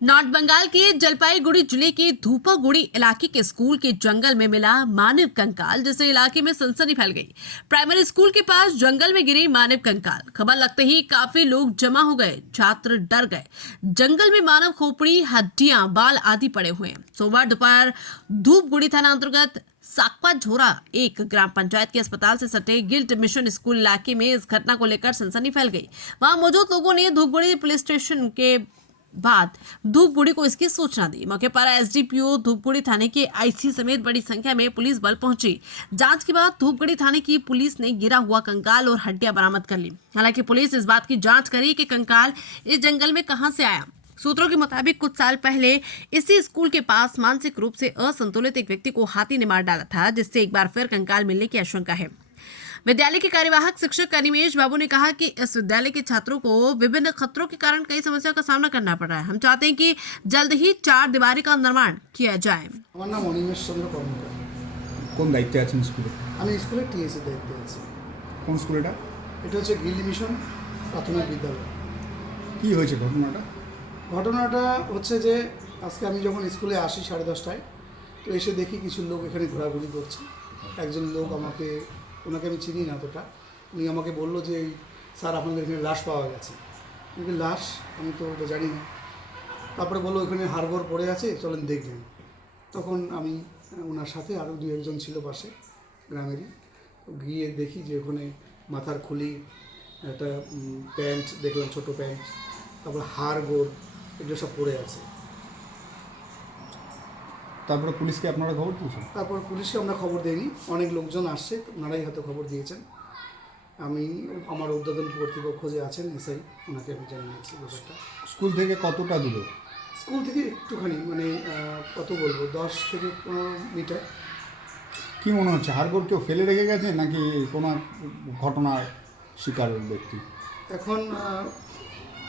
North Bengal के जलपाईगुड़ी जिले के धूपागुड़ी इलाके के स्कूल के जंगल में मिला मानव कंकाल, जिससे इलाके में सनसनी फैल गई। प्राइमरी स्कूल के पास जंगल में गिरी मानव कंकाल, खबर लगते ही काफी लोग जमा हो गए। छात्र डर गए। जंगल में मानव खोपड़ी, हड्डियां, बाल आदि पड़े हुए हैं। सोमवार दोपहर धूपगुड़ी थाना अंतर्गत साकपा झोरा एक ग्राम पंचायत के अस्पताल से सटे गिल्ट मिशन स्कूल इलाके में इस घटना को लेकर सनसनी फैल गई। वहां मौजूद लोगों ने धूपगुड़ी पुलिस स्टेशन के बाद धूपगुड़ी को इसकी सूचना दी। मौके पर एसडीपीओ धूपगुड़ी थाने के आईसी समेत बड़ी संख्या में पुलिस बल पहुंची। जांच के बाद धूपगुड़ी थाने की पुलिस ने गिरा हुआ कंकाल और हड्डियां बरामद कर ली। हालांकि पुलिस इस बात की जांच करी कि कंकाल इस जंगल में कहां से आया। सूत्रों के मुताबिक कुछ साल पहले इसी स्कूल के पास मानसिक रूप से असंतुलित एक व्यक्ति को हाथी ने मार डाला था, जिससे एक बार फिर कंकाल मिलने की आशंका है। विद्यालय के कार्यवाहक शिक्षक अनिमेश बाबू ने कहा कि इस विद्यालय के छात्रों को विभिन्न खतरों के कारण कई समस्याओं का सामना करना पड़ रहा है। हम चाहते हैं कि जल्द ही 4 दीवारी का निर्माण किया जाए। আমার নাম অনিমেষ চন্দ্র কর্মকার। কোন দায়িত্বে আছেন স্কুলে? আমি স্কুলে টিএসি দায়িত্বে আছি। কোন স্কুল এটা? এটা হচ্ছে গিল্ড মিশন প্রাথমিক বিদ্যালয়। কি হয়েছে ঘটনাটা? ঘটনাটা হচ্ছে যে আজকে আমি যখন স্কুলে আসি 10:30টায়, তো এসে দেখি কিছু লোক এখানে ঘোরাঘুরি করছে। একজন লোক ওনাকে আমি চিনি না অতটা, উনি আমাকে বললো যে স্যার আপনাদের এখানে লাশ পাওয়া গেছে। কিন্তু লাশ আমি তো ওটা জানি না। তারপরে বললো ওখানে হাড়গোড় পড়ে আছে, চলেন দেখবেন। তখন আমি ওনার সাথে আরও 2-1 ছিল পাশে গ্রামেরই, গিয়ে দেখি যে ওখানে মাথার খুলি, একটা প্যান্ট দেখলাম, ছোটো প্যান্ট, তারপর হাড়গোড়, এগুলো সব পড়ে আছে। তারপরে পুলিশকে আপনারা খবর দিয়েছেন? তারপর পুলিশকে আমরা খবর দিইনি, অনেক লোকজন আসছে, ওনারাই হয়তো খবর দিয়েছেন। আমি আমার ঊর্ধ্বতন কর্তৃপক্ষ যে আছেন এসআই, ওনাকে আমি জানিয়েছি ব্যাপারটা। স্কুল থেকে কতটা দূরে? স্কুল থেকে একটুখানি, মানে কত বলবো, 10 থেকে 15 মিটার। কি মনে হচ্ছে, হাড়গোড় কেউ ফেলে রেখে গেছে নাকি কোনো ঘটনার শিকার ব্যক্তি? এখন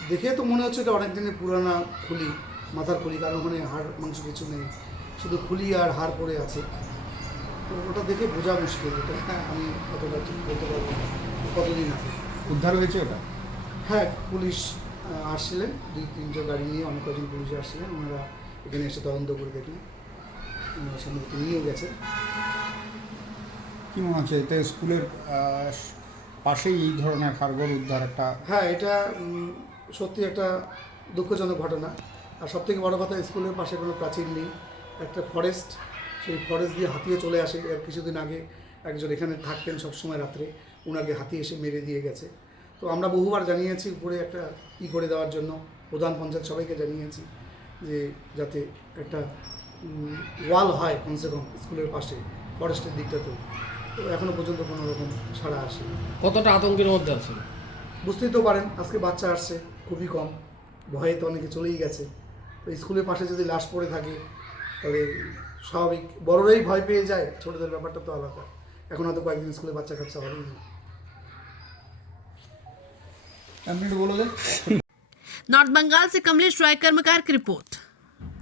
দেখে তো মনে হচ্ছে এটা অনেক দিনের পুরানা খুলি, মাথার খুলি, কারণ ওখানে হাড় মাংস কিছু নেই, শুধু খুলি আর হাড় পড়ে আছে। তো ওটা দেখে বোঝা মুশকিল, এটা আমি কতটা ঠিক বলতে পারবো না কতদিন আগে উদ্ধার হয়েছে ওটা? হ্যাঁ, পুলিশ আসছিলেন, 2-3টা গাড়ি নিয়ে অনেক কজন পুলিশ আসছিলেন। ওনারা এখানে এসে তদন্ত করে দেখলেন, ওনারা সম্ভবত নিয়েও গেছেন। কি মনে হচ্ছে এতে স্কুলের পাশেই এই ধরনের হাড়গোড় উদ্ধার একটা? হ্যাঁ, এটা সত্যি একটা দুঃখজনক ঘটনা। আর সবথেকে বড় কথা, স্কুলের পাশে কোনো প্রাচীর নেই, একটা ফরেস্ট, সেই ফরেস্ট দিয়ে হাতিয়ে চলে আসে। আর কিছুদিন আগে একজন এখানে থাকতেন সবসময় রাত্রে, ওনাকে হাতি এসে মেরে দিয়ে গেছে। তো আমরা বহুবার জানিয়েছি উপরে একটা করে দেওয়ার জন্য, প্রধান পঞ্চায়েত সবাইকে জানিয়েছি যে যাতে একটা ওয়াল হয় কমসে কম স্কুলের পাশে, ফরেস্টের দিকটাতেও। তো এখনও পর্যন্ত কোনো রকম সাড়া আসে। কতটা আতঙ্কের মধ্যে আছে বুঝতেই তো পারেন, আজকে বাচ্চা আসছে খুবই কম, ভয়ে তো অনেকে চলেই গেছে। তো স্কুলের পাশে যদি লাশ পড়ে থাকে তাহলে স্বাভাবিক, বড়রাই ভয় পেয়ে যায়, ছোটদের ব্যাপারটা তো আলাদা। এখন হয়তো কয়েকদিন স্কুলে বাচ্চা কাচ্চা হবেই না। আপনি একটু বলে দেন। नॉर्थ बंगाल से कमलेश राय कर्मकार की रिपोर्ट।